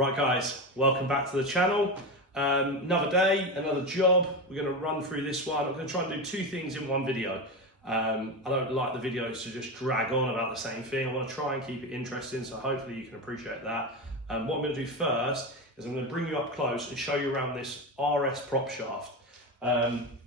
Right guys, welcome back to the channel. Another day, another job. We're going to run through this one. I'm going to try and do two things in one video. I don't like the videos to just drag on about the same thing. I want to try and keep it interesting, so hopefully you can appreciate that. What I'm going to do first is I'm going to bring you up close and show you around this RS prop shaft.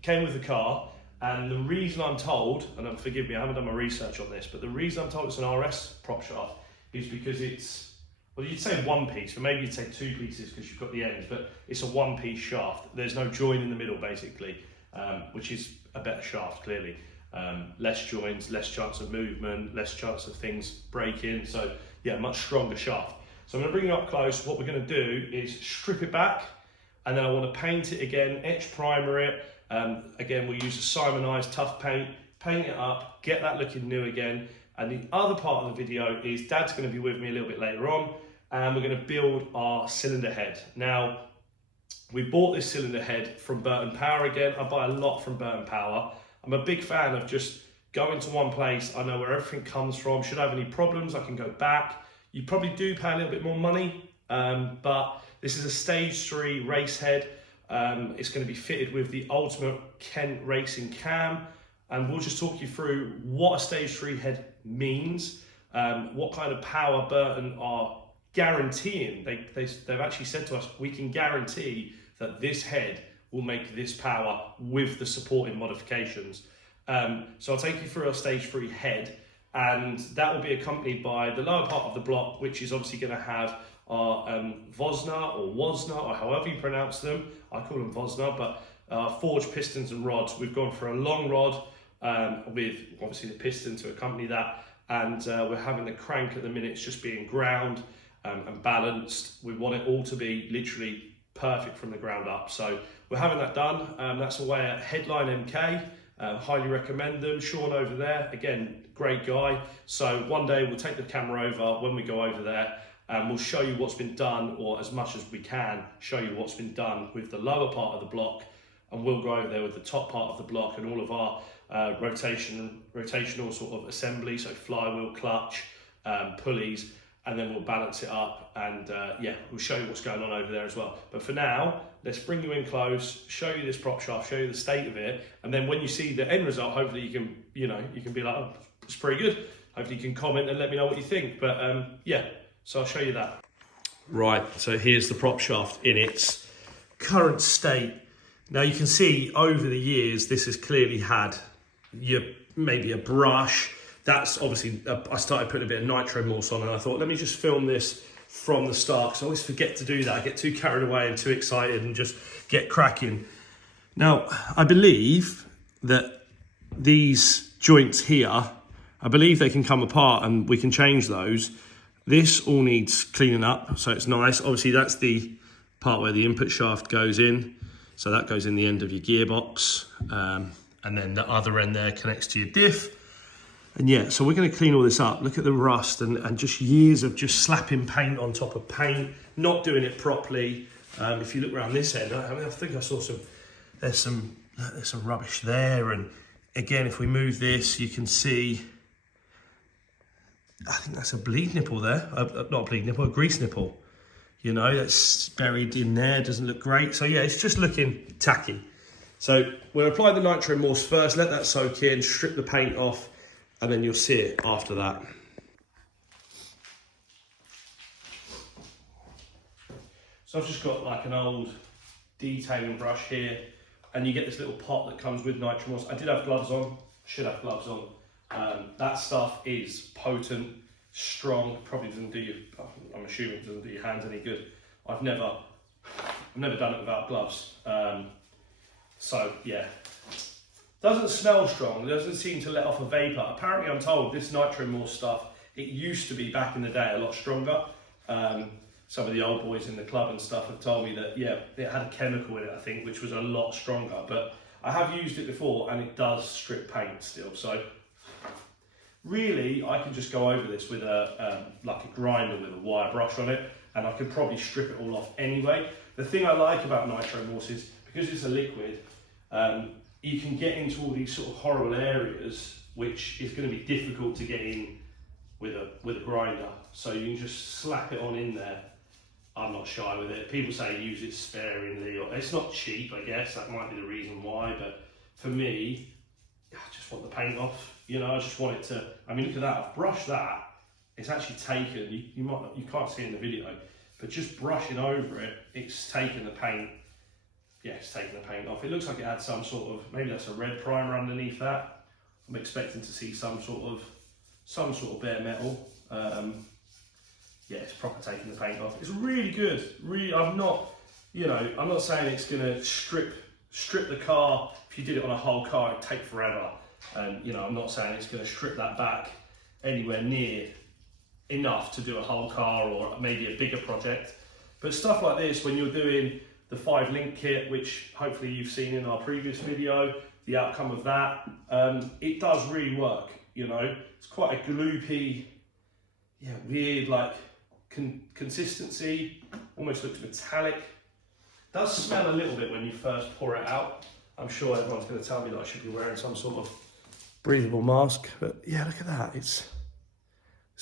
Came with the car, and the reason I'm told, and forgive me, I haven't done my research on this, but the reason I'm told it's an RS prop shaft is because it's, well, you'd say one piece, but maybe you'd say two pieces because you've got the ends, but it's a one piece shaft. There's no join in the middle basically, which is a better shaft clearly. Less joins, less chance of movement, less chance of things breaking. So yeah, much stronger shaft. So I'm gonna bring it up close. What we're gonna do is strip it back, and then I wanna paint it again, etch primer it. Again, we'll use a Simonized tough paint it up, get that looking new again. And the other part of the video is Dad's going to be with me a little bit later on, and we're going to build our cylinder head. Now, we bought this cylinder head from Burton Power again. I buy a lot from Burton Power. I'm a big fan of just going to one place. I know where everything comes from. Should I have any problems, I can go back. You probably do pay a little bit more money, but this is a stage 3 race head. It's going to be fitted with the Ultimate Kent Racing cam. And we'll just talk you through what a stage 3 head means, what kind of power Burton are guaranteeing. They've actually said to us, we can guarantee that this head will make this power with the supporting modifications. So I'll take you through our stage 3 head, and that will be accompanied by the lower part of the block, which is obviously going to have our Vosna or Wosna, or however you pronounce them. I call them Vosna, but forged pistons and rods. We've gone for a long rod, with obviously the piston to accompany that, and we're having the crank at the minute. It's just being ground and balanced. We want it all to be literally perfect from the ground up, so we're having that done. That's away at Headline MK. Highly recommend them. Sean over there, again, great guy. So one day we'll take the camera over when we go over there, and we'll show you what's been done, or as much as we can show you what's been done with the lower part of the block, and we'll go over there with the top part of the block and all of our rotational sort of assembly, so flywheel, clutch, pulleys, and then we'll balance it up, and yeah, we'll show you what's going on over there as well. But for now, let's bring you in close, show you this prop shaft, show you the state of it, and then when you see the end result, hopefully you can, you can be like, oh, it's pretty good. Hopefully you can comment and let me know what you think. But yeah, so I'll show you that. Right, so here's the prop shaft in its current state. Now you can see over the years, this has clearly had maybe a brush. That's obviously, I started putting a bit of nitro mousse on, and I thought, let me just film this from the start, because I always forget to do that. I get too carried away and too excited and just get cracking. Now, I believe that these joints here, I believe they can come apart and we can change those. This all needs cleaning up, so it's nice. Obviously, that's the part where the input shaft goes in. So that goes in the end of your gearbox, and then the other end there connects to your diff. And yeah, so we're going to clean all this up. Look at the rust and just years of just slapping paint on top of paint, not doing it properly. If you look around this end, I think I saw there's some rubbish there. And again, if we move this, you can see, I think that's a bleed nipple there. Not a bleed nipple, a grease nipple. That's buried in there, doesn't look great. So yeah, it's just looking tacky. So we'll apply the nitro mousse first, let that soak in, strip the paint off, and then you'll see it after that. So I've just got like an old detailing brush here, and you get this little pot that comes with nitro mousse. I did have gloves on, should have gloves on. That stuff is potent, strong, probably doesn't do you, I'm assuming it doesn't do your hands any good. I've never done it without gloves. So yeah, doesn't smell strong, doesn't seem to let off a vapor. Apparently I'm told this nitro mousse stuff, it used to be back in the day a lot stronger. Some of the old boys in the club and stuff have told me that, yeah, it had a chemical in it, I think, which was a lot stronger, but I have used it before and it does strip paint still. So really, I can just go over this with like a grinder with a wire brush on it, and I could probably strip it all off anyway. The thing I like about nitro mousse is, because it's a liquid, you can get into all these sort of horrible areas, which is going to be difficult to get in with a grinder. So you can just slap it on in there, I'm not shy with it. People say use it sparingly, or it's not cheap, I guess, that might be the reason why, but for me, I just want the paint off, you know, I just want it to, I mean, look at that, I've brushed that, it's actually taken, you can't see it in the video, but just brushing over it, it's taken the paint, yeah, it's taken the paint off. It looks like it had some sort of, maybe that's a red primer underneath that. I'm expecting to see some sort of bare metal. Yeah, it's proper taking the paint off. It's really good. Really, I'm not saying it's gonna strip the car. If you did it on a whole car, it'd take forever. You know, I'm not saying it's gonna strip that back anywhere near enough to do a whole car or maybe a bigger project. But stuff like this, when you're doing the 5-link kit, which hopefully you've seen in our previous video, the outcome of that, it does really work, you know. It's quite a gloopy, yeah, weird, like, consistency, almost looks metallic. Does smell a little bit when you first pour it out. I'm sure everyone's going to tell me that I should be wearing some sort of breathable mask, but yeah, look at that. It's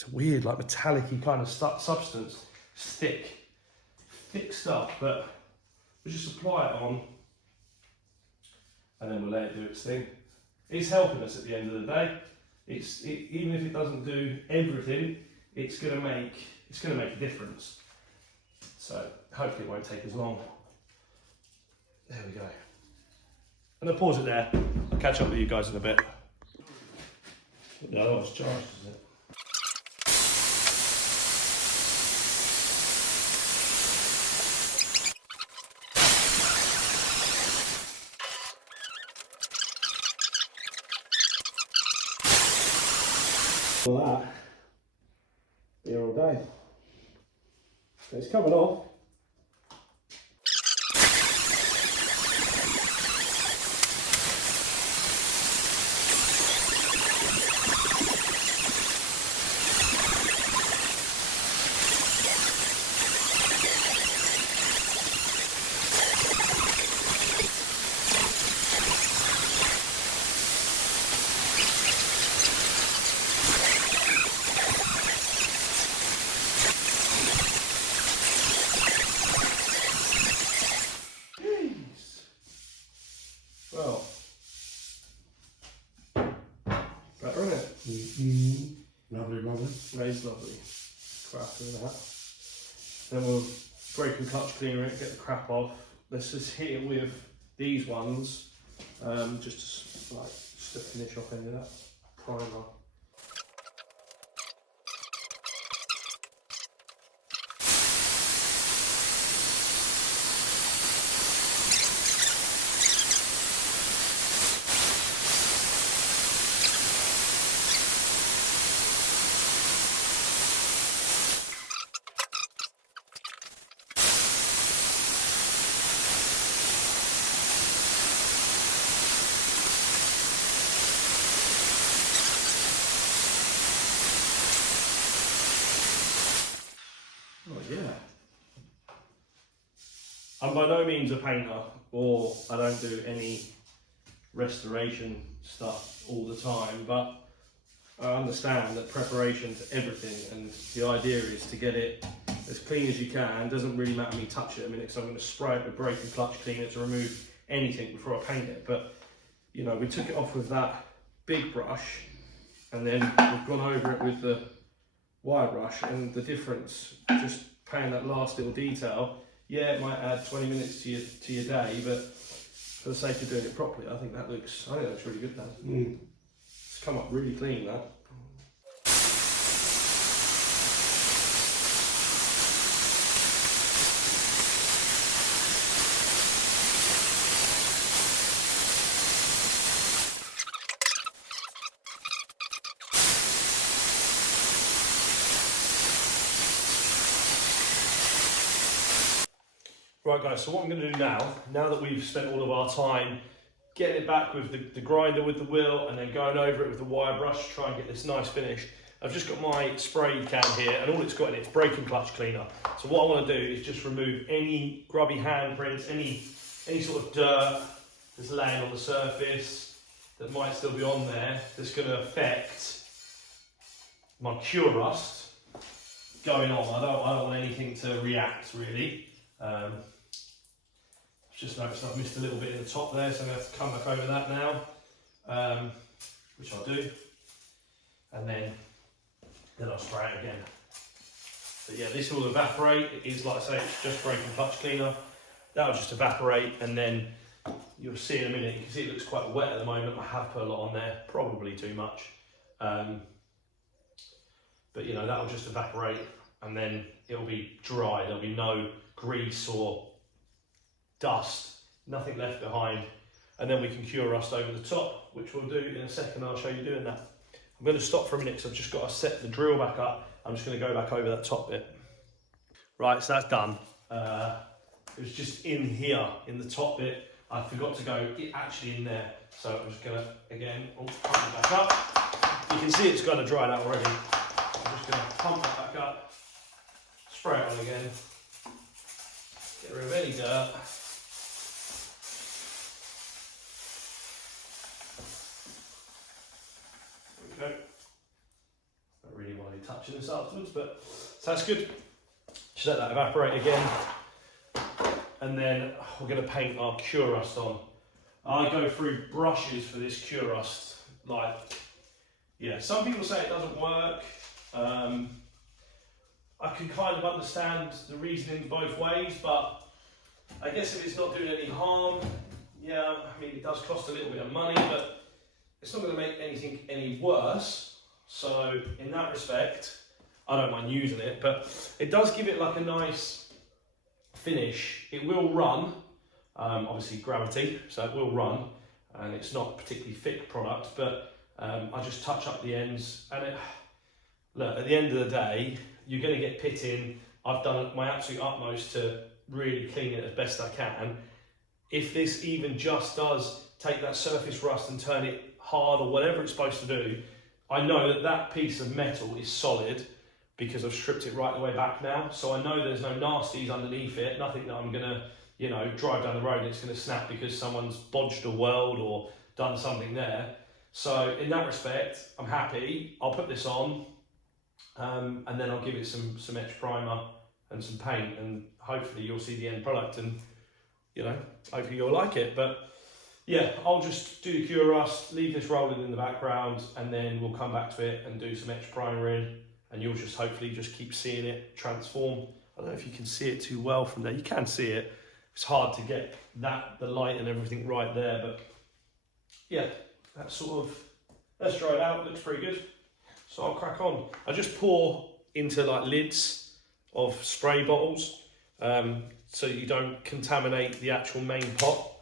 a weird, like, metallic-y kind of substance. It's thick stuff, but we just apply it on and then we'll let it do its thing. It's helping us at the end of the day. Even if it doesn't do everything, it's gonna make a difference. So hopefully it won't take as long. There we go. I'm gonna pause it there. I'll catch up with you guys in a bit. The other one's charged, isn't it? All that, here all day. So it's coming off. Well, better, isn't it? Lovely, lovely. Raised lovely. Crap in that. Then we'll brake and clutch cleaner it, get the crap off. Let's just hit it with these ones, just to finish off any of that primer. Yeah. I'm by no means a painter, or I don't do any restoration stuff all the time, but I understand that preparation to everything, and the idea is to get it as clean as you can. Doesn't really matter me touch it a minute, because I'm going to spray it with brake and clutch cleaner to remove anything before I paint it. But you know, we took it off with that big brush, and then we've gone over it with the wire brush, and the difference, just painting that last little detail, yeah, it might add 20 minutes to your day, but for the sake of doing it properly, I think that looks really good now. It's come up really clean, that. Right guys, so what I'm going to do now that we've spent all of our time getting it back with the grinder with the wheel and then going over it with the wire brush to try and get this nice finish, I've just got my spray can here, and all it's got in it is brake and clutch cleaner. So what I want to do is just remove any grubby handprints, any sort of dirt that's laying on the surface that might still be on there that's going to affect my cure rust. going on. I don't want anything to react really. I've just noticed I've missed a little bit in the top there, so I'm going to have to come back over that now, which I'll do, and then I'll spray it again. But yeah, this will evaporate. It is, like I say, it's just breaking clutch cleaner. That'll just evaporate, and then you'll see in a minute. You can see it looks quite wet at the moment. I have put a lot on there, probably too much. But you know, that'll just evaporate, and then it'll be dry. There'll be no grease or dust, nothing left behind. And then we can cure rust over the top, which we'll do in a second. I'll show you doing that. I'm going to stop for a minute because I've just got to set the drill back up. I'm just going to go back over that top bit. Right, so that's done. It was just in here, in the top bit. I forgot to go actually in there. So I'm just going to, again, pump it back up. You can see it's kind of dried out already. I'm just going to pump that back up, spray it on again, get rid of any dirt. There we go. Don't really want to be touching this afterwards, but so that's good. Just let that evaporate again. And then we're going to paint our cure rust on. I go through brushes for this cure rust. Like, yeah, some people say it doesn't work. I can kind of understand the reasoning both ways, but I guess if it's not doing any harm, yeah, I mean, it does cost a little bit of money, but it's not going to make anything any worse. So in that respect, I don't mind using it, but it does give it like a nice finish. It will run, obviously gravity, so it will run, and it's not a particularly thick product, but I just touch up the ends, and look, at the end of the day, you're going to get pit in. I've done my absolute utmost to really clean it as best I can. If this even just does take that surface rust and turn it hard or whatever it's supposed to do, I know that that piece of metal is solid because I've stripped it right the way back now. So I know there's no nasties underneath it, nothing that I'm going to, you know, drive down the road and it's going to snap because someone's bodged a weld or done something there. So in that respect, I'm happy. I'll put this on. And then I'll give it some etch primer and some paint, and hopefully you'll see the end product, and you know, hopefully you'll like it. But yeah, I'll just do the cure rust, leave this rolling in the background, and then we'll come back to it and do some etch primer in, and you'll just hopefully just keep seeing it transform. I don't know if you can see it too well from there. You can see it. It's hard to get the light and everything right there, but yeah, that's sort of, that's dried out, looks pretty good. So I'll crack on. I just pour into like lids of spray bottles so you don't contaminate the actual main pot.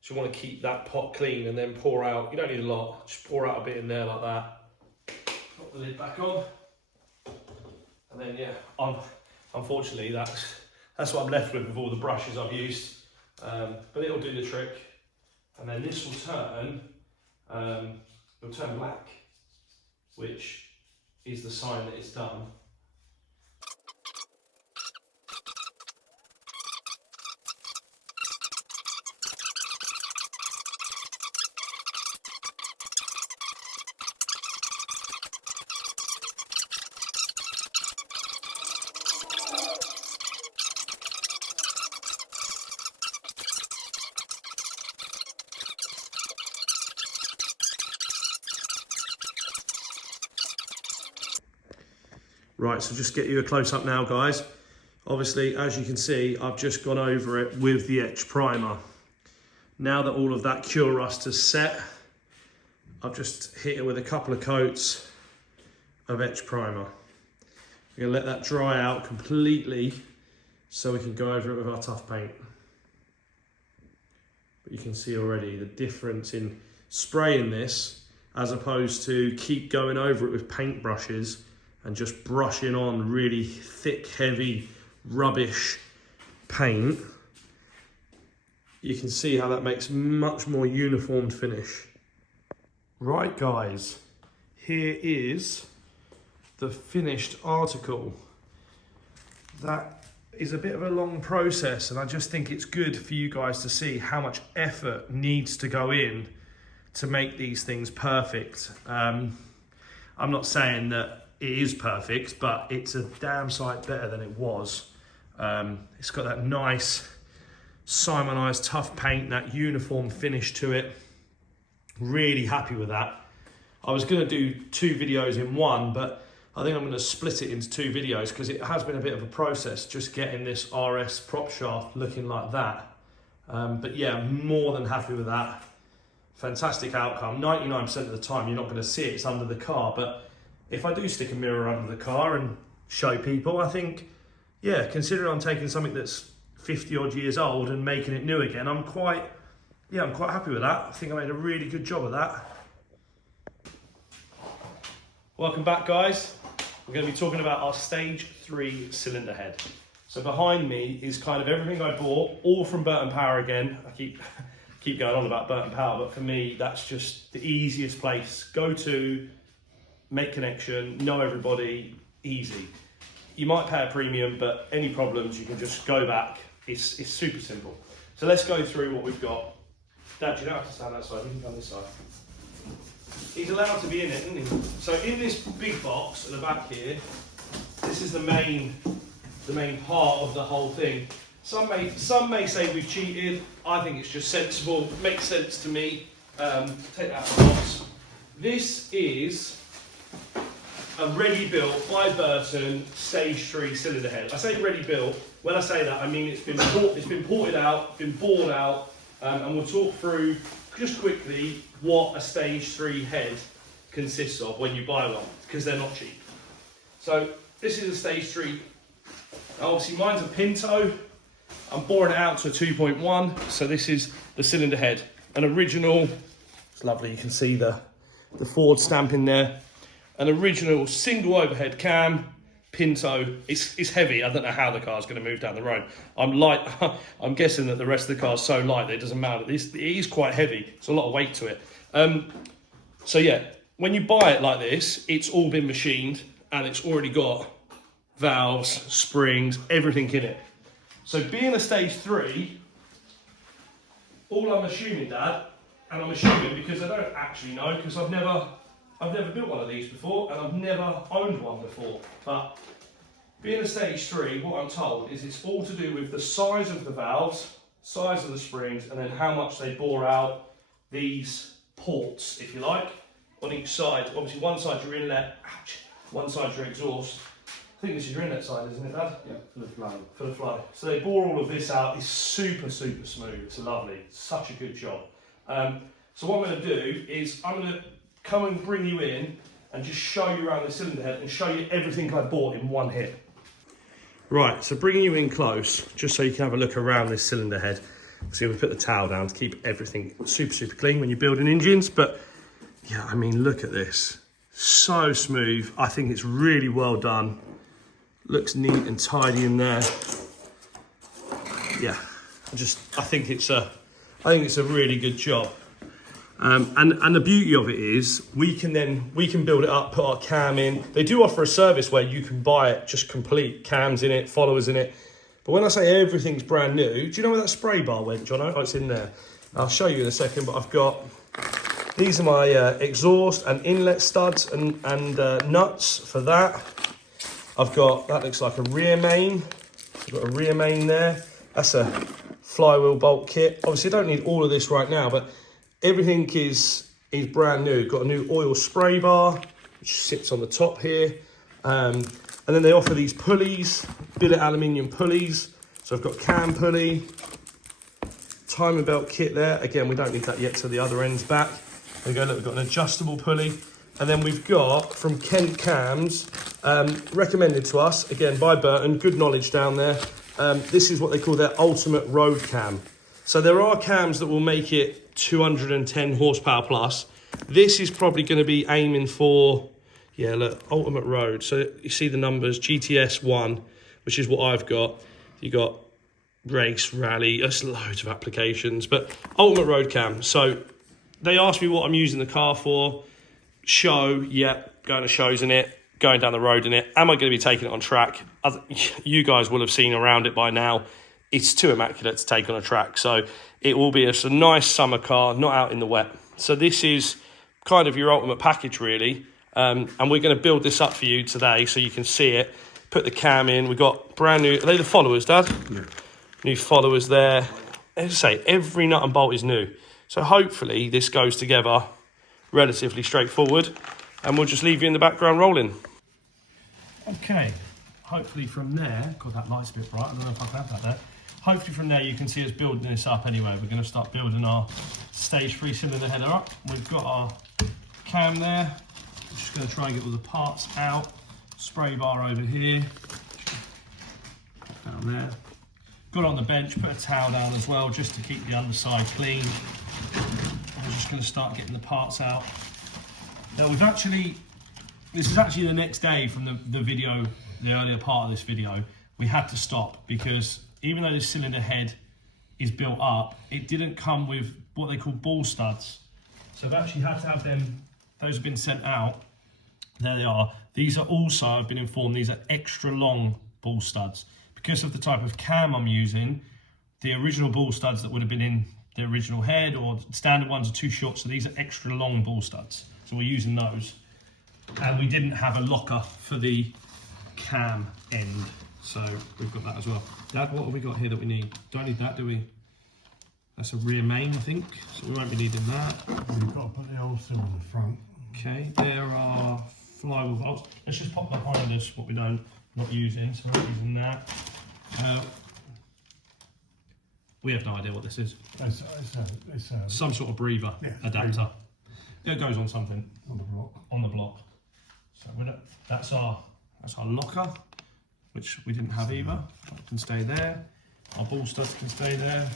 So you want to keep that pot clean and then pour out. You don't need a lot, just pour out a bit in there like that. Put the lid back on. And then yeah, unfortunately that's what I'm left with all the brushes I've used. But it'll do the trick. And then this will turn black, which is the sign that it's done. Right, so just get you a close up now, guys. Obviously, as you can see, I've just gone over it with the etch primer. Now that all of that cure rust is set, I've just hit it with a couple of coats of etch primer. We're gonna let that dry out completely so we can go over it with our tough paint. But you can see already the difference in spraying this as opposed to keep going over it with paint brushes and just brushing on really thick, heavy, rubbish paint. You can see how that makes much more uniformed finish. Right guys, here is the finished article. That is a bit of a long process, and I just think it's good for you guys to see how much effort needs to go in to make these things perfect. I'm not saying that it is perfect, but it's a damn sight better than it was. It's got that nice Simonized tough paint, that uniform finish to it. Really happy with that. I was going to do 2 videos in one, but I think I'm going to split it into 2 videos because it has been a bit of a process just getting this RS prop shaft looking like that. But yeah, I'm more than happy with that. Fantastic outcome. 99% of the time you're not going to see it, it's under the car, but if I do stick a mirror under the car and show people, I think, yeah, considering I'm taking something that's 50 odd years old and making it new again, I'm quite happy with that. I think I made a really good job of that. Welcome back, guys. We're going to be talking about our stage 3 cylinder head. So behind me is kind of everything I bought, all from Burton Power again. I keep going on about Burton Power, but for me, that's just the easiest place. Go to, make connection, know everybody, easy. You might pay a premium, but any problems, you can just go back. It's super simple. So let's go through what we've got. Dad, you don't have to stand that side, you can come this side. He's allowed to be in it, isn't he? So in this big box at the back here, this is the main part of the whole thing. Some may say we've cheated. I think it's just sensible, makes sense to me. Take that out of the box. This is a ready built by Burton stage 3 cylinder head. I say ready built. When I say that, I mean it's been ported out, been bored out, and we'll talk through just quickly what a stage 3 head consists of when you buy one, because they're not cheap. So this is a stage 3. Obviously mine's a Pinto. I'm boring it out to a 2.1. So this is the cylinder head, an original. It's lovely. You can see the Ford stamp in there. An original single overhead cam, Pinto. It's heavy. I don't know how the car's going to move down the road. I'm light. I'm guessing that the rest of the car's so light that it doesn't matter. It is quite heavy. It's a lot of weight to it. So yeah, when you buy it like this, it's all been machined and it's already got valves, springs, everything in it. So being a stage 3, all I'm assuming, Dad, and I'm assuming because I don't actually know, because I've never built one of these before and I've never owned one before, but being a stage 3, what I'm told is it's all to do with the size of the valves, size of the springs, and then how much they bore out these ports, if you like, on each side. Obviously one side's your inlet, one side's your exhaust. I think this is your inlet side, isn't it, Dad? Yeah, for the flow. For the flow. So they bore all of this out. It's super, super smooth. It's lovely. Such a good job. So what I'm going to do is I'm going to come and bring you in and just show you around the cylinder head and show you everything I bought in one hit. Right, so bringing you in close, just so you can have a look around this cylinder head. So we put the towel down to keep everything super, super clean when you're building engines. But yeah, I mean, look at this. So smooth. I think it's really well done. Looks neat and tidy in there. Yeah, I think it's a really good job. And the beauty of it is we can build it up, put our cam in. They do offer a service where you can buy it just complete, cams in it, followers in it. But when I say everything's brand new, do you know where that spray bar went, Jono? Oh, it's in there. I'll show you in a second, but I've got, these are my exhaust and inlet studs and nuts for that. I've got, that looks like a rear main. I've got a rear main there. That's a flywheel bolt kit. Obviously, I don't need all of this right now, but everything is brand new. Got a new oil spray bar, which sits on the top here. And then they offer these pulleys, billet aluminium pulleys. So I've got cam pulley, timing belt kit there. Again, we don't need that yet, so the other end's back. There we go, look, we've got an adjustable pulley. And then we've got, from Kent Cams, recommended to us, again, by Burton, good knowledge down there. This is what they call their ultimate road cam. So there are cams that will make it 210 horsepower plus. This is probably going to be aiming for, yeah, look, ultimate road. So you see the numbers, GTS 1, which is what I've got. You got race, rally, there's loads of applications, but ultimate road cam. So they asked me what I'm using the car for. Show, yeah, going to shows in it, going down the road in it. Am I going to be taking it on track? You guys will have seen around it by now. It's too immaculate to take on a track. So it will be a nice summer car, not out in the wet. So this is kind of your ultimate package, really. And we're going to build this up for you today so you can see it. Put the cam in. We've got brand new... Are they the followers, Dad? Yeah. New followers there. As I say, every nut and bolt is new. So hopefully this goes together relatively straightforward. And we'll just leave you in the background rolling. Okay. Hopefully from there... God, that light's a bit bright. I don't know if I can have that there. Hopefully from there you can see us building this up anyway. We're going to start building our stage 3 cylinder header up. We've got our cam there. I'm just going to try and get all the parts out. Spray bar over here. Down there. Got it on the bench, put a towel down as well just to keep the underside clean. I'm just going to start getting the parts out. Now this is actually the next day from the video, the earlier part of this video. We had to stop because even though this cylinder head is built up, it didn't come with what they call ball studs. So I've actually had to have them, those have been sent out. There they are. These are also, I've been informed, these are extra long ball studs. Because of the type of cam I'm using, the original ball studs that would have been in the original head or standard ones are too short, so these are extra long ball studs. So we're using those. And we didn't have a locker for the cam end. So we've got that as well. Dad, what have we got here that we need? Don't need that, do we? That's a rear main, I think. So we won't be needing that. We've got to put the old cylinder on the front. Okay, there are flywheel bolts. Let's just pop behind us what we don't not using. So we're not using that. We have no idea what this is. It's some sort of breather adapter. It goes on something. On the block. On the block. So that's our locker, which we didn't have either. That can stay there. Our ball studs can stay there.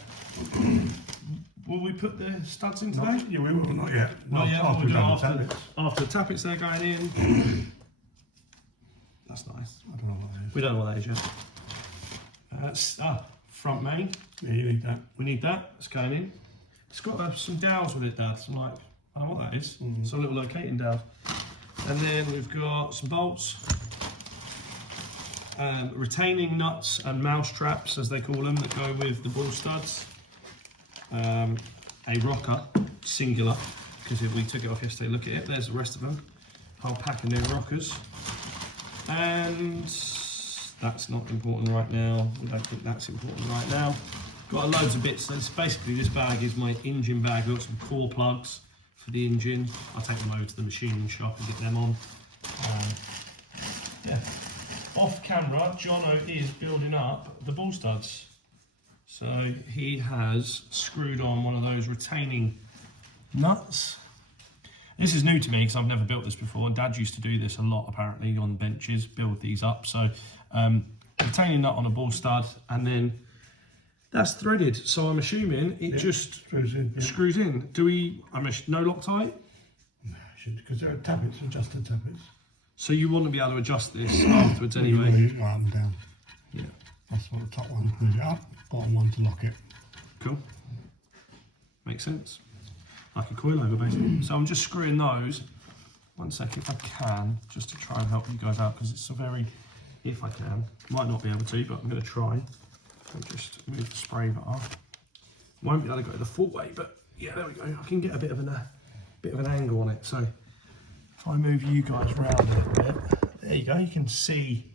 Will we put the studs in today? Yeah, we will. Not yet. Not yet. After the tappets they're going in. That's nice. I don't know what that is. We don't know what that is yet. That's front main. Yeah, you need that. We need that. It's going in. It's got some dowels with it, Dad. Some I don't know what that is. Some little locating dowels. And then we've got some bolts. Retaining nuts and mouse traps, as they call them, that go with the ball studs. A rocker, singular, because if we took it off yesterday, look at it, there's the rest of them. Whole pack of new rockers. And that's not important right now. We don't think that's important right now. Got loads of bits. So basically this bag is my engine bag. We've got some core plugs for the engine. I'll take them over to the machining shop and get them on. Yeah. Off camera, Jono is building up the ball studs. So he has screwed on one of those retaining nuts. This is new to me because I've never built this before. Dad used to do this a lot apparently on benches, build these up. So retaining nut on a ball stud and then that's threaded. So I'm assuming it just screws in. Do we, no Loctite? No, because they're tappets, adjusted tappets. So you want to be able to adjust this afterwards anyway? You can go up and down. Yeah. That's what the top one, move it up, bottom one to lock it. Cool. Makes sense. Like a coilover basically. So I'm just screwing those. One second if I can, just to try and help you guys out because it's a very, if I can, might not be able to, but I'm going to try. I'll just move the spray bar. Won't be able to go the full way, but yeah, there we go. I can get a bit of an angle on it. So if I move you guys around a little bit, there you go. You can see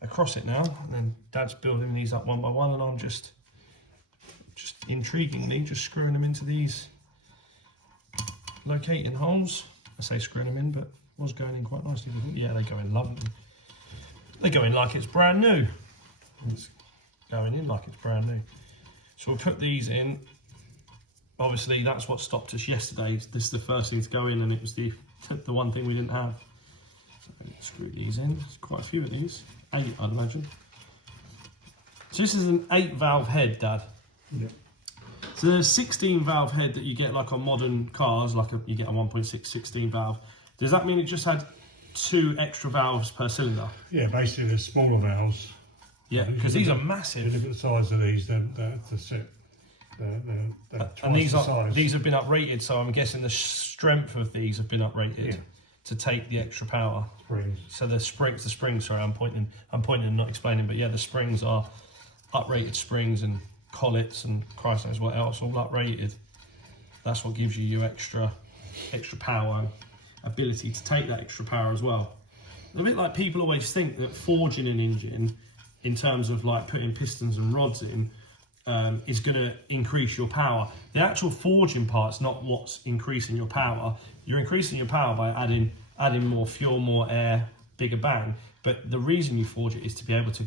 across it now. And then Dad's building these up one by one, and I'm just intriguingly just screwing them into these locating holes. I say screwing them in, but was going in quite nicely. Yeah, they go in lovely. They go in like it's brand new. It's going in like it's brand new. So we'll put these in. Obviously, that's what stopped us yesterday. This is the first thing to go in, and it was the one thing we didn't have. So screw these in. There's quite a few of these. 8, I'd imagine. So this is an 8-valve head, Dad. Yeah. So there's 16-valve head that you get like on modern cars, like you get a 1.6 16-valve. Does that mean it just had 2 extra valves per cylinder? Yeah, basically there's smaller valves. Yeah, because these are massive. If you look at the size of these, they're set. They're and these the size. These have been uprated, so I'm guessing the strength of these have been uprated to take the extra power. Springs. So the springs. Sorry, I'm pointing and not explaining, but yeah, the springs are uprated springs and collets and Christ knows what else, all uprated. That's what gives you extra power. ability to take that extra power as well. A bit like people always think that forging an engine, in terms of like putting pistons and rods in, is going to increase your power. The actual forging part's not what's increasing your power. You're increasing your power by adding more fuel, more air, bigger bang. But the reason you forge it is to be able to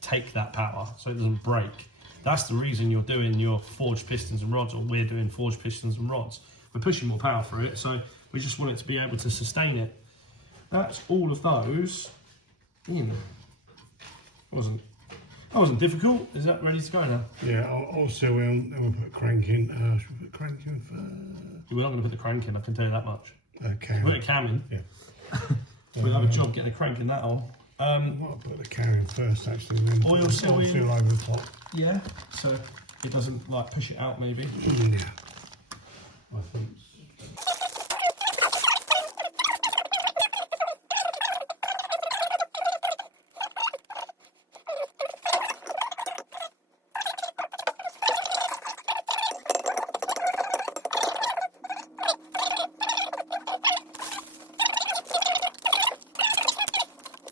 take that power so it doesn't break. That's the reason you're doing your forged pistons and rods, or we're doing forged pistons and rods. We're pushing more power through it, so we just want it to be able to sustain it. That's all of those in. That wasn't difficult. Is that ready to go now? Yeah, I'll seal in, then we'll put crank in. Should we put crank in first? We're not going to put the crank in, I can tell you that much. Okay. Put a cam in. Yeah. We'll have a job getting the crank in that on. I'll put the cam in first, actually. Then Oil seal in. Seal over the top. Yeah, so it doesn't like push it out maybe. Yeah. I think.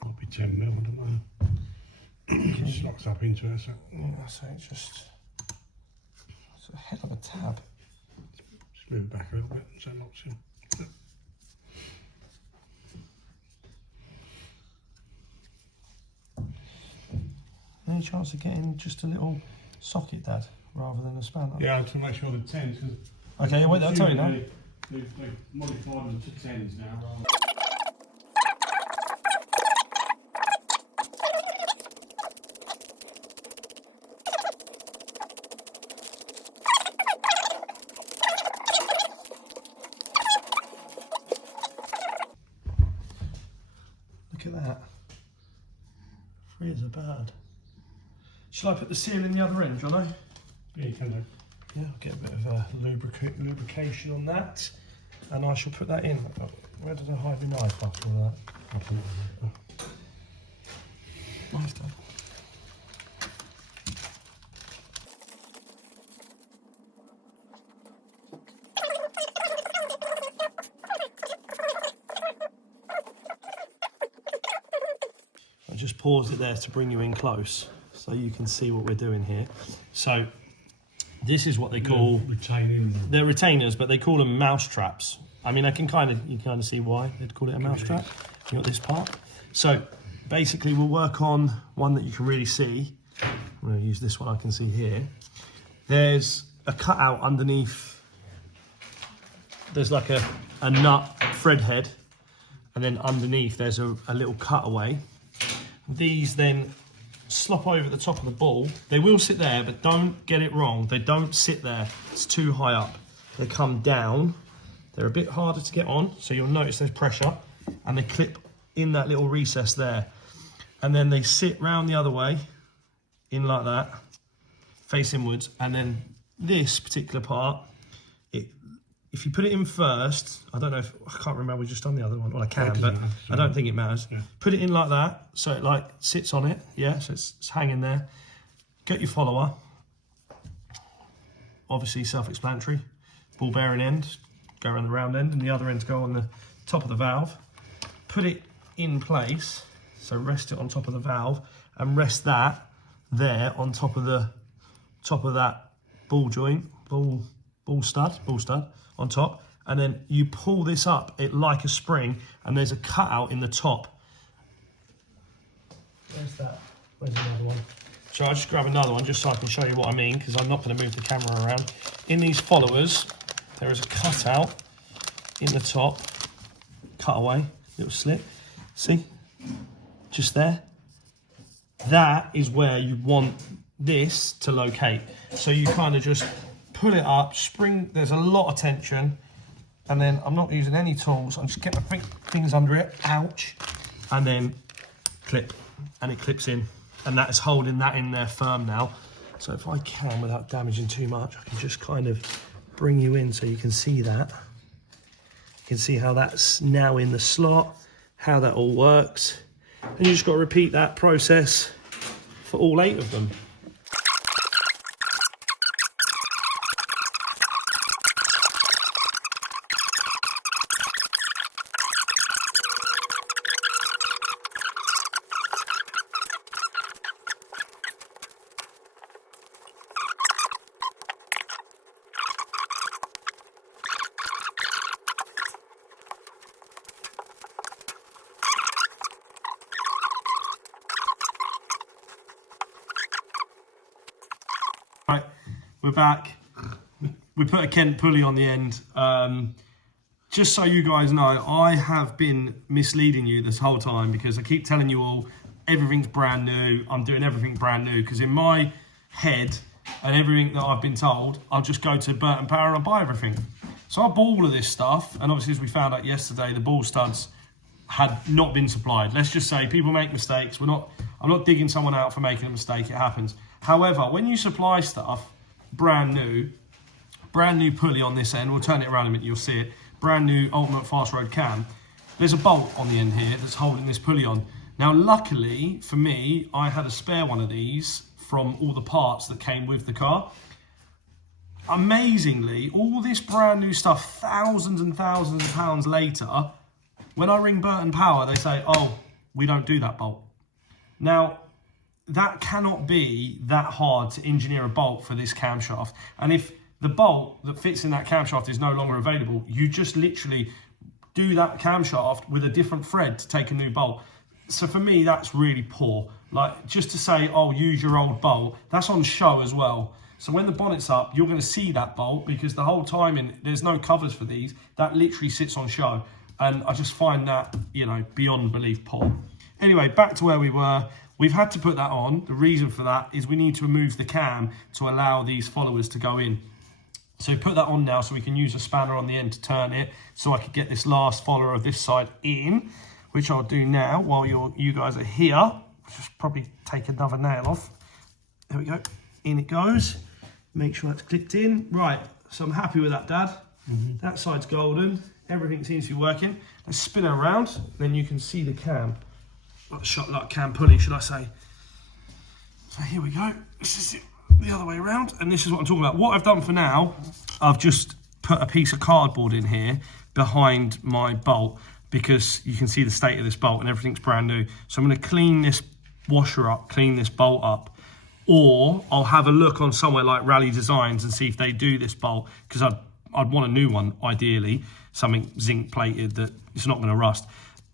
Might be 10 mil, I don't know. It just locks up into it, so. Yeah, so it's a head of a tab. Just move it back a little bit so it locks in. Any chance of getting just a little socket, Dad, rather than a spanner? Yeah, to make sure the 10s. Okay, wait, I'll tell you now. They've modified them to 10s now. Look at that. Free as a bird. Shall I put the seal in the other end, shall I? Yeah, you can do. Yeah, I'll get a bit of lubrication on that, and I shall put that in. Where did I hide my knife after all that? Nice, Dad. I just paused it there to bring you in close so you can see what we're doing here. So this is what they call retaining them. they're retainers, but they call them mouse traps. I mean, you can kind of see why they'd call it a mouse trap. You got this part. So basically, we'll work on one that you can really see. I'm going to use this one I can see here. There's a cutout underneath. There's like a nut thread head, and then underneath there's a little cutaway. These then slop over the top of the ball. They will sit there, but don't get it wrong. They don't sit there. It's too high up. They come down. They're a bit harder to get on, so you'll notice there's pressure, and they clip in that little recess there. And then they sit round the other way, in like that, face inwards, and then this particular part, if you put it in first, I don't know if, I can't remember, we've just done the other one, well I can, but I don't think it matters. Yeah. Put it in like that, so it like sits on it, yeah, so it's hanging there. Get your follower, obviously self-explanatory, ball bearing end, go around the round end, and the other ends go on the top of the valve. Put it in place, so rest it on top of the valve, and rest that there on top of that ball joint, ball stud on top, and then you pull this up it like a spring, and there's a cutout in the top. Where's that? Where's another one? So I'll just grab another one just so I can show you what I mean, because I'm not going to move the camera around. In these followers, there is a cutout in the top, cutaway, little slit. See? Just there. That is where you want this to locate. So you kind of just pull it up, spring, there's a lot of tension, and then I'm not using any tools, I'm just getting my fingers under it, ouch, and then clip, and it clips in, and that is holding that in there firm now. So if I can, without damaging too much, I can just kind of bring you in so you can see that. You can see how that's now in the slot, how that all works, and you just got to repeat that process for all 8 of them. we're back. We put a Kent pulley on the end. Just so you guys know, I have been misleading you this whole time because I keep telling you all everything's brand new. I'm doing everything brand new because in my head and everything that I've been told, I'll just go to Burton Power and I'll buy everything. So I bought all of this stuff, and obviously as we found out yesterday, the ball studs had not been supplied. Let's just say people make mistakes. I'm not digging someone out for making a mistake. It happens. However, when you supply stuff brand new pulley on this end, we'll turn it around in a minute, you'll see it. Brand new Ultimate Fast Road cam. There's a bolt on the end here that's holding this pulley on. Now, luckily for me, I had a spare one of these from all the parts that came with the car. Amazingly, all this brand new stuff, thousands and thousands of pounds later, when I ring Burton Power, they say, oh, we don't do that bolt. Now, that cannot be that hard to engineer a bolt for this camshaft. And if the bolt that fits in that camshaft is no longer available, you just literally do that camshaft with a different thread to take a new bolt. So for me, that's really poor. Like, just to say, oh, use your old bolt, that's on show as well. So when the bonnet's up, you're going to see that bolt because the whole time, there's no covers for these, that literally sits on show. And I just find that, you know, beyond belief poor. Anyway, back to where we were. We've had to put that on. The reason for that is we need to remove the cam to allow these followers to go in. So put that on now so we can use a spanner on the end to turn it so I could get this last follower of this side in, which I'll do now while you guys are here. Just probably take another nail off. There we go. In it goes. Make sure that's clicked in. Right, so I'm happy with that, Dad. That side's golden. Everything seems to be working. Let's spin it around, then you can see the cam. Shot like cam pulley, should I say. So here we go. This is it the other way around, and this is what I'm talking about. What I've done for now, I've just put a piece of cardboard in here behind my bolt because you can see the state of this bolt and everything's brand new. So I'm going to clean this washer up, clean this bolt up, or I'll have a look on somewhere like Rally Designs and see if they do this bolt, because I'd want a new one, ideally, something zinc plated that it's not going to rust.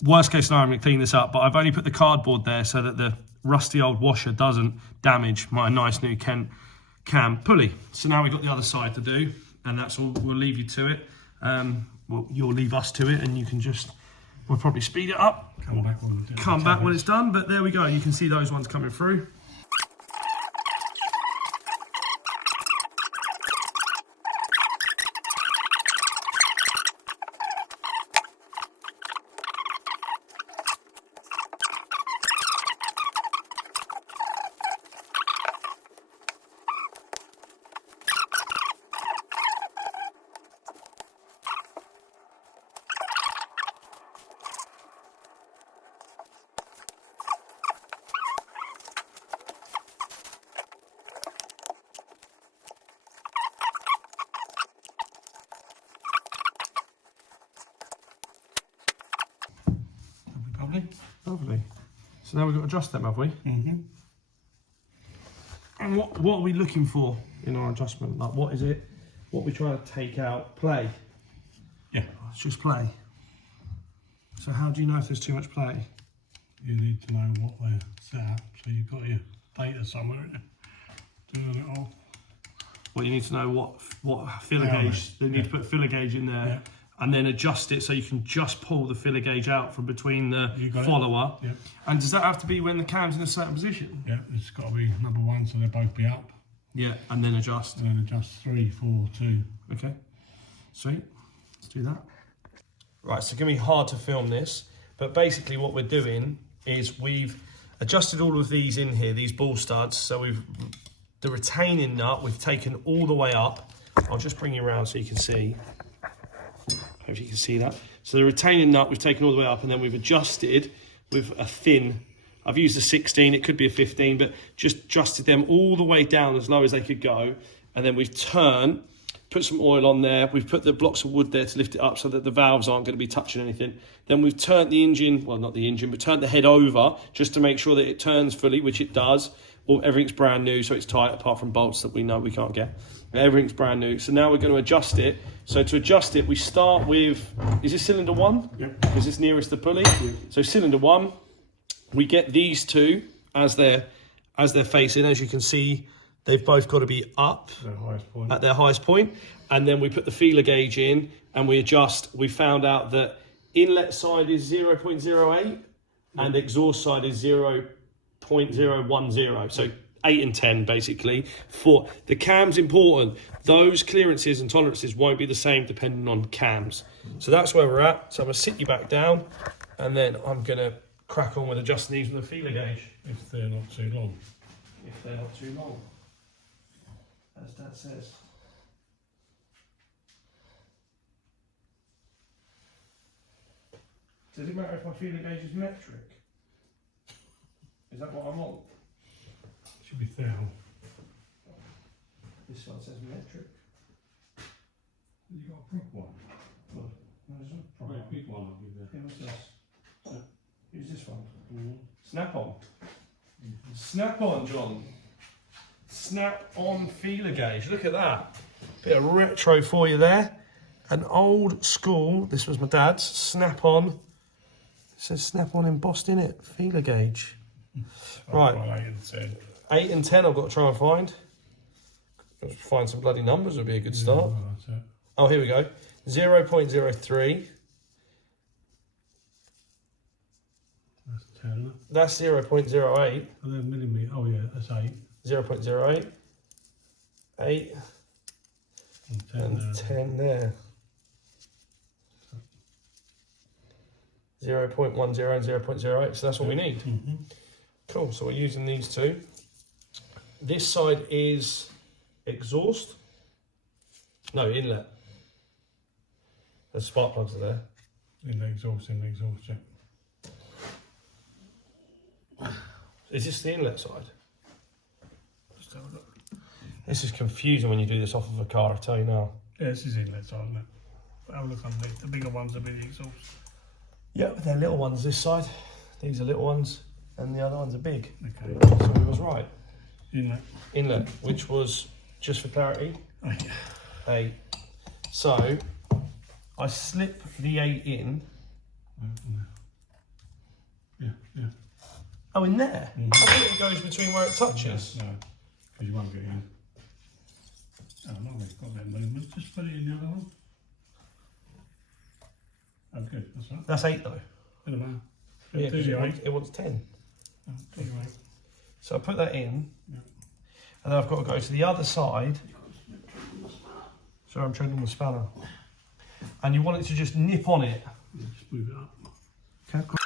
Worst case scenario, I'm going to clean this up, but I've only put the cardboard there so that the rusty old washer doesn't damage my nice new Kent cam pulley. So now we've got the other side to do, and that's all. We'll leave you to it. Well, you'll leave us to it, and you can just, we'll probably speed it up. Come back when it's done, but there we go. You can see those ones coming through. Lovely. So now we've got to adjust them, have we? And what are we looking for in our adjustment? Like, what is it? What are we trying to take out? Play? Yeah. It's just play. So how do you know if there's too much play? You need to know what they're set up, so you've got your data somewhere doing it all. Well, you need to know what filler gauge. They need to put filler gauge in there. And then adjust it so you can just pull the filler gauge out from between the follower. And does that have to be when the cam's in a certain position? Yeah, it's got to be number one, so they'll both be up. Yeah, and then adjust. And then adjust 3, 4, 2. Okay, sweet. Let's do that. Right, so it's going to be hard to film this, but basically what we're doing is we've adjusted all of these in here, these ball studs. So the retaining nut we've taken all the way up. I'll just bring you around so you can see. Hope you can see that. So the retaining nut we've taken all the way up, and then we've adjusted with a thin, I've used a 16, it could be a 15, but just adjusted them all the way down as low as they could go. And then we've turned, put some oil on there. We've put the blocks of wood there to lift it up so that the valves aren't going to be touching anything. Then we've turned the engine, well, not the engine, but turned the head over just to make sure that it turns fully, which it does. Everything's brand new, so it's tight apart from bolts that we know we can't get. Everything's brand new. So now we're going to adjust it. So to adjust it, we start with, is this cylinder 1? Yep. Because it's nearest the pulley. Yep. So cylinder 1, we get these two as they're facing. As you can see, they've both got to be up Their highest point. at their highest point. And then we put the feeler gauge in and we adjust. We found out that inlet side is 0.08 and exhaust side is 0.010. So 8 and 10 basically. For the cam's important. Those clearances and tolerances won't be the same depending on cams. So that's where we're at. So I'm gonna sit you back down and then I'm gonna crack on with adjusting these with the feeler gauge. If they're not too long. If they're not too long, as Dad says. Does it matter if my feeler gauge is metric? Is that what I'm on? Should be thou. This one says metric. You got a prop one. Well, no, there's no Right, problem. big one I'll give you. Yeah, what's this? Who's this one? Snap on. Snap on, John. Snap on feeler gauge. Look at that. Bit of retro for you there. An old school, this was my dad's, snap on. It says snap on embossed in it. Feeler gauge. Right. 8 and 10. 8 and 10 I've got to try and find. Find some bloody numbers would be a good start. Yeah, that's it. Oh, here we go. 0.03. That's 10, isn't it? That's 0.08. Oh, they're millimetre. Oh, yeah, that's 8. 0.08. 8 And 10 and there. 10 there. 0.10 and 0.08. So that's what we need. Mm-hmm. Cool. So we're using these two. This side is exhaust. No, inlet. The spark plugs are there. In the exhaust, yeah. Is this the inlet side? Just have a look. This is confusing when you do this off of a car, I tell you now. Yeah, this is inlet side, isn't it? But have a look underneath. The bigger ones are the exhaust. Yeah, but they're little ones this side. These are little ones, and the other ones are big. Okay. So we was right. Inlet. Inlet, which was, just for clarity, Oh, yeah. 8. So, I slip the 8 in. Yeah, yeah. Oh, in there? Mhm. I think it goes between where it touches. No, because you won't get in. Oh, no, we've got that movement. Just put it in the other one. Oh, good. That's right. That's 8 though. Bit of a... Yeah, do 'cause your it wants 10. Oh, do your 8. So I put that in, Yeah. and then I've got to go to the other side. Sorry, I'm treading on the spanner. And you want it to just nip on it. Yeah, just move it up. Okay, cool.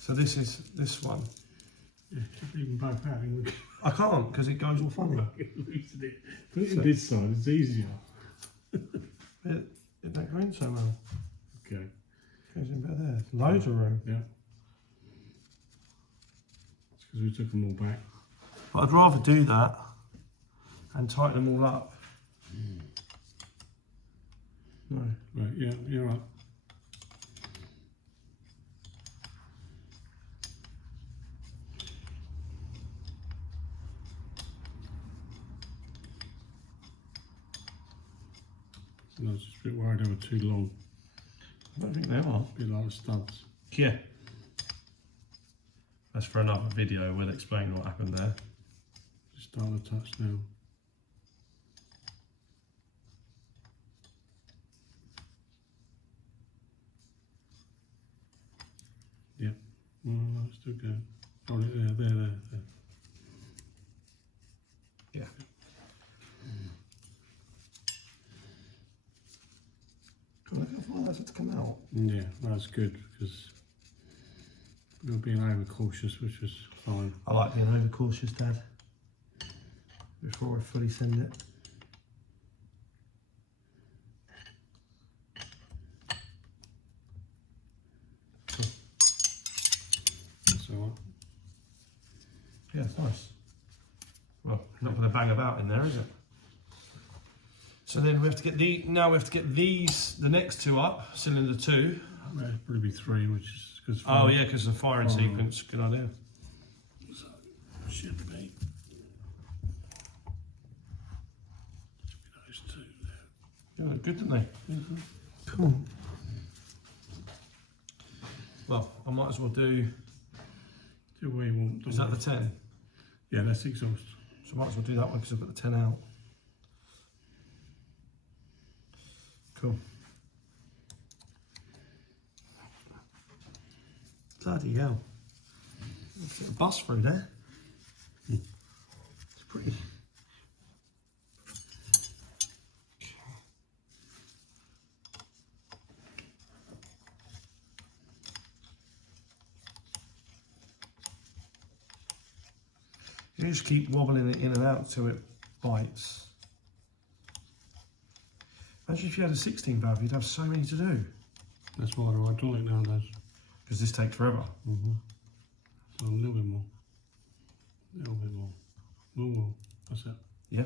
So this is this one. Yeah, just even both out. And I can't because it goes all funny. loosen it. Put it in this side, it's easier. It don't go in so well. Okay. Goes in better there. Loads of room. Yeah. It's because we took them all back. But I'd rather do that and tighten them all up. No. Right, yeah, you're right. So I was just a bit worried they were too long. I don't think they are. A bit like the studs. Yeah. That's for another video. We'll explain what happened there. Just start the touch now. Yeah. Oh, no, it's still good. Oh, there. Yeah. Look how far that's to come out. Yeah, that's good because we were being over cautious, which was fine. I like being over cautious, Dad. Before I fully send it. That's all right. Yeah, it's nice. Well, not going to bang about in there, is it? So then we have to get the next two up, cylinder 2. That'd probably be 3, which is because. Oh yeah, because of the firing sequence. Good idea. So should be those 2 there. Yeah, good, didn't they? Mm-hmm. Cool. Well, I might as well do. Do where you want. Is that the 10? Yeah, that's exhaust. So I might as well do that one because I've got the 10 out. Cool. Bloody hell. Let's get a bus through there. It's pretty. You just keep wobbling it in and out till it bites. Imagine if you had a 16 valve, you'd have so many to do. That's why the hydraulic nowadays. Because this takes forever. Mm-hmm. So a little bit more. A little bit more. More. That's it. Yeah.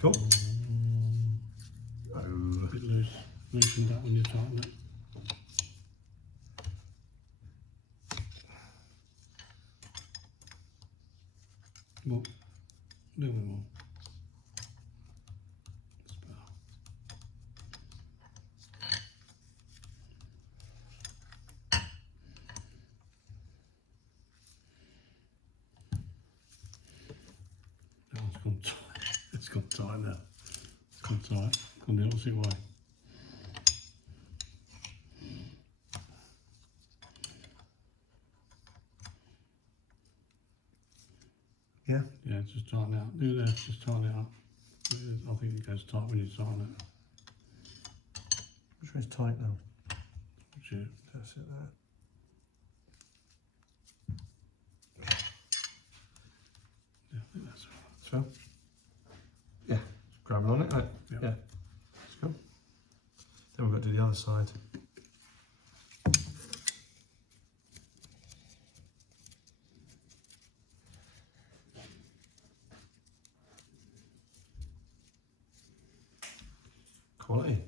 Cool. A bit loose. Loosen that when you tighten it. More. A little bit more. That's better. That one's gone tight. It's gone tight now. It's gone tight. Gone the opposite way. Yeah. Yeah, just tighten it out. Do that, just tighten it up. I think it goes tight when you tighten it. Which one's tight now? Which is, That's it there. yeah, I think that's right. So, yeah, grabbing on it, right? Yep. Yeah. Let's go. Then we've got to do the other side. Quality.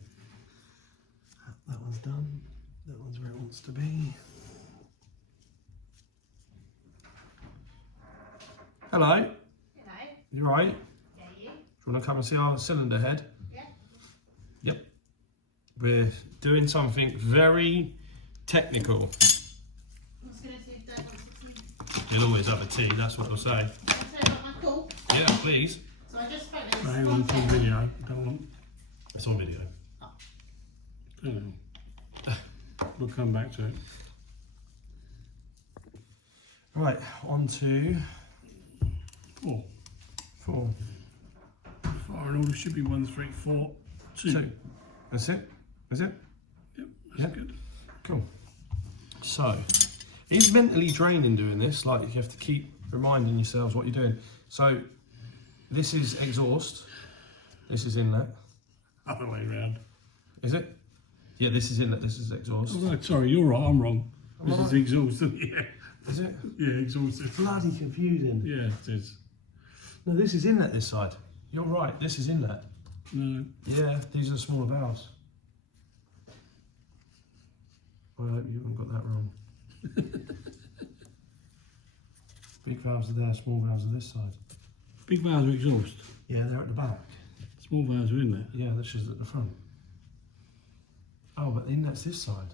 That one's done. That one's where it wants to be. Hello. Hello. You right? Yeah, you? Do you want to come and see our cylinder head? Yeah. Yep. We're doing something very technical. I was going to see if Dad wants to see. You'll always have a tea, that's what I'll say. I said about my call. Yeah, please. So I just spoke to this Hang on, it's on video. Don't want. It's on video. Don't know. We'll come back to it. Right, on to 4. 4. Fire order should be 1, 3, 4, 2. 2. That's it? Is it? Yep, that's Yeah. good. Cool. So, it's mentally draining doing this, like you have to keep reminding yourselves what you're doing. So, this is exhaust, this is inlet. Other way round. Is it? Yeah, this is inlet, this is exhaust. Oh, right, sorry, you're right, I'm wrong. This is exhaust, yeah. Is it? Yeah, exhaust. Bloody confusing. Yeah, it is. No, this is inlet this side. You're right, this is inlet. No, Yeah, these are smaller valves. I hope you haven't got that wrong. Big valves are there, small valves are this side. big valves are exhaust. Yeah, they're at the back. Small valves are in there. Yeah, that's just at the front. Oh, but the inlet's this side.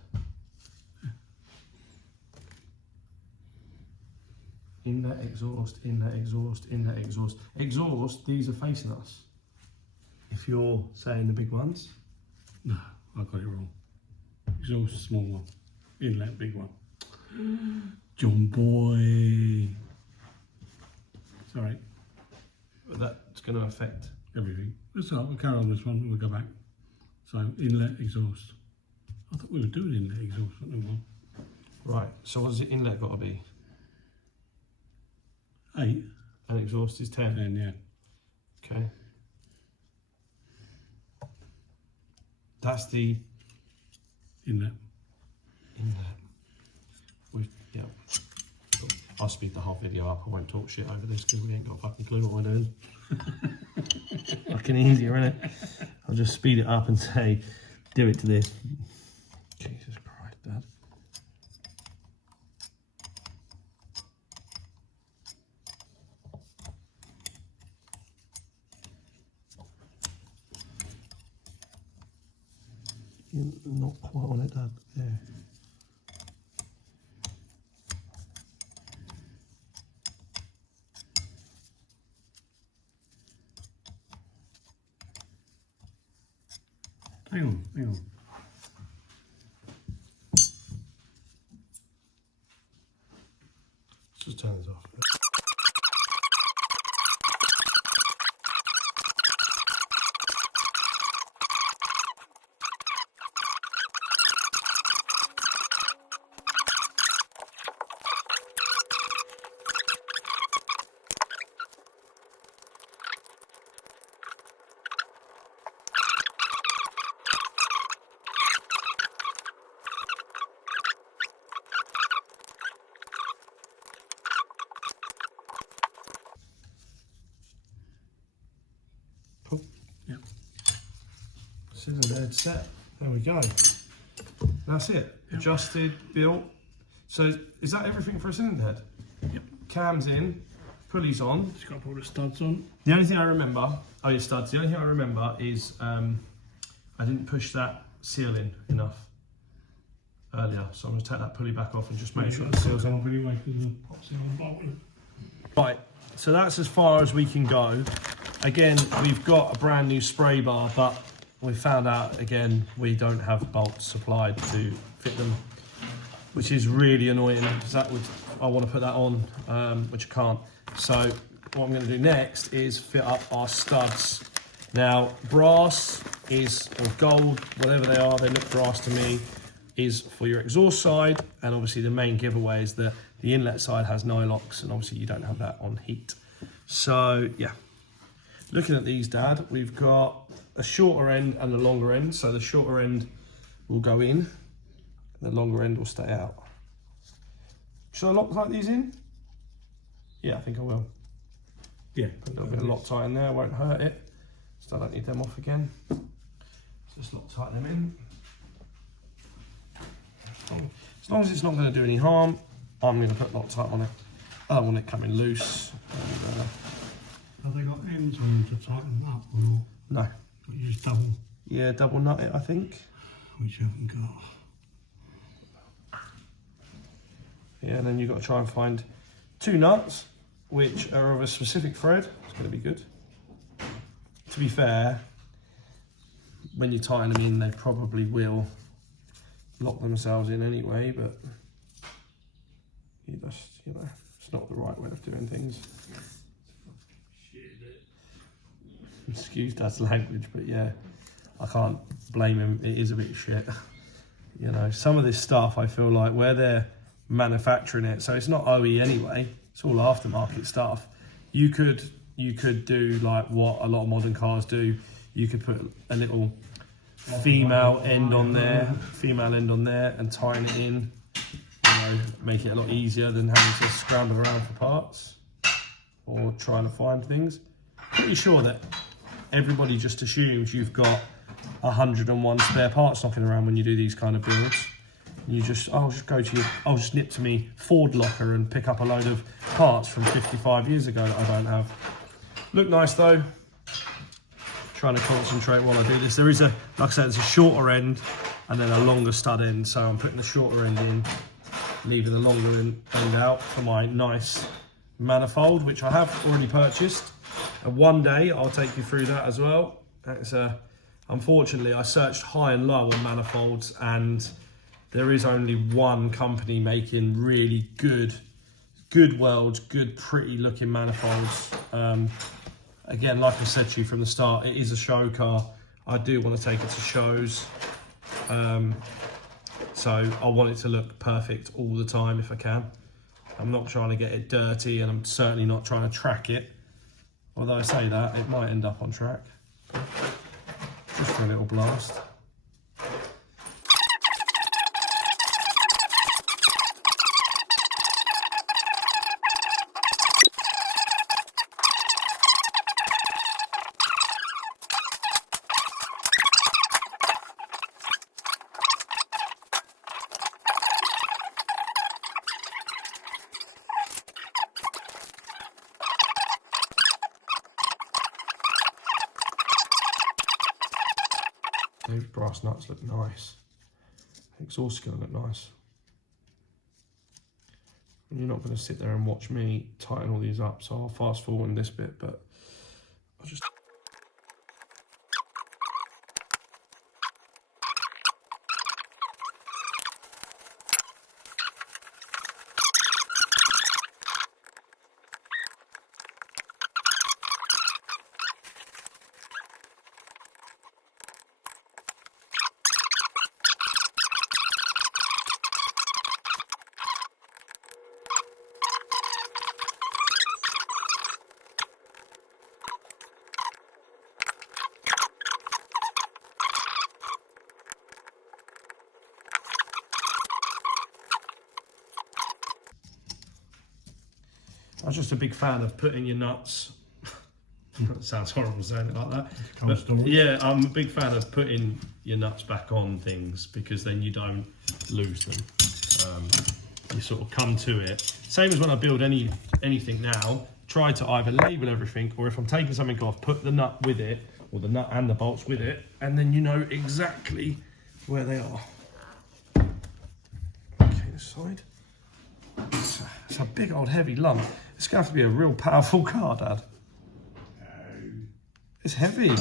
Inlet, exhaust, inlet, exhaust, inlet, exhaust. Exhaust, these are facing us. If you're saying the big ones. No, I got it wrong. Exhaust, small one. Inlet, big one. John Boy. Sorry, But that's going to affect. everything. Let's start. We'll carry on this one. We'll go back. So inlet, exhaust. I thought we were doing inlet, exhaust. But no one. Right, so what does the inlet got to be? 8. And exhaust is 10. And yeah. Okay. That's the Inlet. Yeah. Cool. I'll speed the whole video up. I won't talk shit over this because we ain't got a fucking clue what we're doing. Fucking easier, innit? I'll just speed it up and say, do it to this. Jesus Christ, Dad. You're not quite on it, Dad. Yeah. Hang on, hang on. Let's just turn this off. Cool. Yep. Cylinder head set. There we go. That's it. Yep. Adjusted, built. So is that everything for a cylinder head? Yep. Cams in, pulleys on. Just got to put the studs on. The only thing I remember, oh yeah, studs. The only thing I remember is I didn't push that seal in enough earlier, so I'm going to take that pulley back off and just make sure the seal's in. Anyway, because the pop's in on the bottom. Right, so that's as far as we can go. Again, we've got a brand new spray bar, but we found out again we don't have bolts supplied to fit them, which is really annoying because that would, I want to put that on, which I can't. So what I'm going to do next is fit up our studs. Now, brass is, or gold, whatever they are, they look brass to me, is for your exhaust side, and obviously the main giveaway is that the inlet side has nylox, and obviously you don't have that on heat. So yeah, looking at these, Dad, we've got a shorter end and a longer end. So the shorter end will go in, the longer end will stay out. Should I lock these in? Yeah, I think I will. Yeah. Put a little bit of Loctite in there, won't hurt it. So I don't need them off again. Just Loctite them in. As long as it's not going to do any harm, I'm going to put Loctite on it. I don't want it coming loose. Have they got ends on them to tighten them up or not? No. But you just double, Yeah, double nut it, I think. which you haven't got. Yeah, and then you've got to try and find 2 nuts, which are of a specific thread. It's going to be good. To be fair, when you tighten them in, they probably will lock themselves in anyway, but you just, you know, it's not the right way of doing things. Excuse Dad's language, but yeah, I can't blame him. It is a bit shit. You know, some of this stuff, I feel like where they're manufacturing it, so it's not OE anyway, it's all aftermarket stuff. You could do like what a lot of modern cars do. You could put a little female end on there, and tighten it in. You know, make it a lot easier than having to scramble around for parts or trying to find things. Pretty sure that everybody just assumes you've got 101 spare parts knocking around when you do these kind of builds. You just, I'll just nip to me Ford locker and pick up a load of parts from 55 years ago that I don't have. Look nice though. Trying to concentrate while I do this. There is a, like I said, it's a shorter end and then a longer stud end. So I'm putting the shorter end in, leaving the longer end out for my nice manifold, which I have already purchased. And one day I'll take you through that as well. It's unfortunately, I searched high and low on manifolds, and there is only one company making really good welds, good pretty looking manifolds. Again, like I said to you from the start, it is a show car. I do want to take it to shows. So I want it to look perfect all the time if I can. I'm not trying to get it dirty, and I'm certainly not trying to track it. Although I say that, it might end up on track. Just for a little blast. Those brass nuts look nice. The exhaust is going to look nice. And you're not going to sit there and watch me tighten all these up, so I'll fast forward this bit, but I'll just... I was just a big fan of putting your nuts. That sounds horrible saying it like that. But yeah, I'm a big fan of putting your nuts back on things, because then you don't lose them. You sort of come to it. Same as when I build anything now, try to either label everything, or if I'm taking something off, put the nut with it, or the nut and the bolts with it, and then you know exactly where they are. Okay, this side. It's a big old heavy lump. It's going to have to be a real powerful car, Dad. No. It's heavy.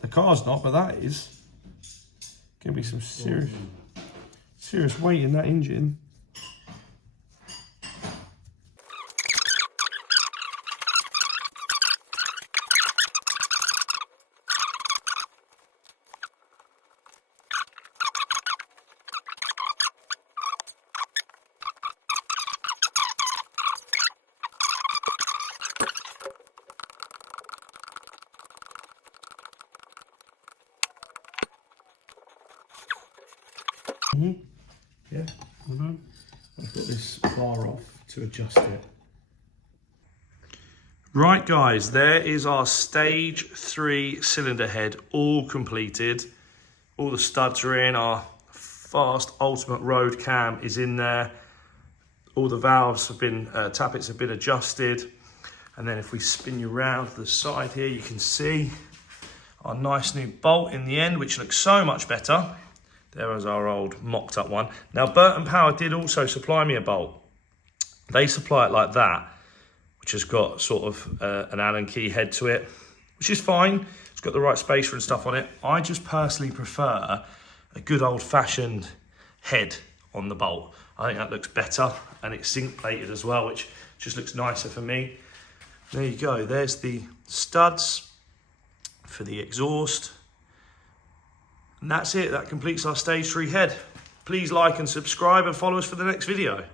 The car's not, but that is. Going to be some serious weight in that engine. Yeah, I've got this bar off to adjust it. Right guys, there is our stage 3 cylinder head all completed. All the studs are in, our fast ultimate road cam is in there. All the valves have been, tappets have been adjusted. And then if we spin you around to the side here, you can see our nice new bolt in the end, which looks so much better. There was our old mocked up one. Now Burton Power did also supply me a bolt. They supply it like that, which has got sort of an Allen key head to it, which is fine. It's got the right spacer and stuff on it. I just personally prefer a good old fashioned head on the bolt. I think that looks better, and it's zinc plated as well, which just looks nicer for me. There you go, there's the studs for the exhaust. And that's it, that completes our stage 3 head. Please like and subscribe and follow us for the next video.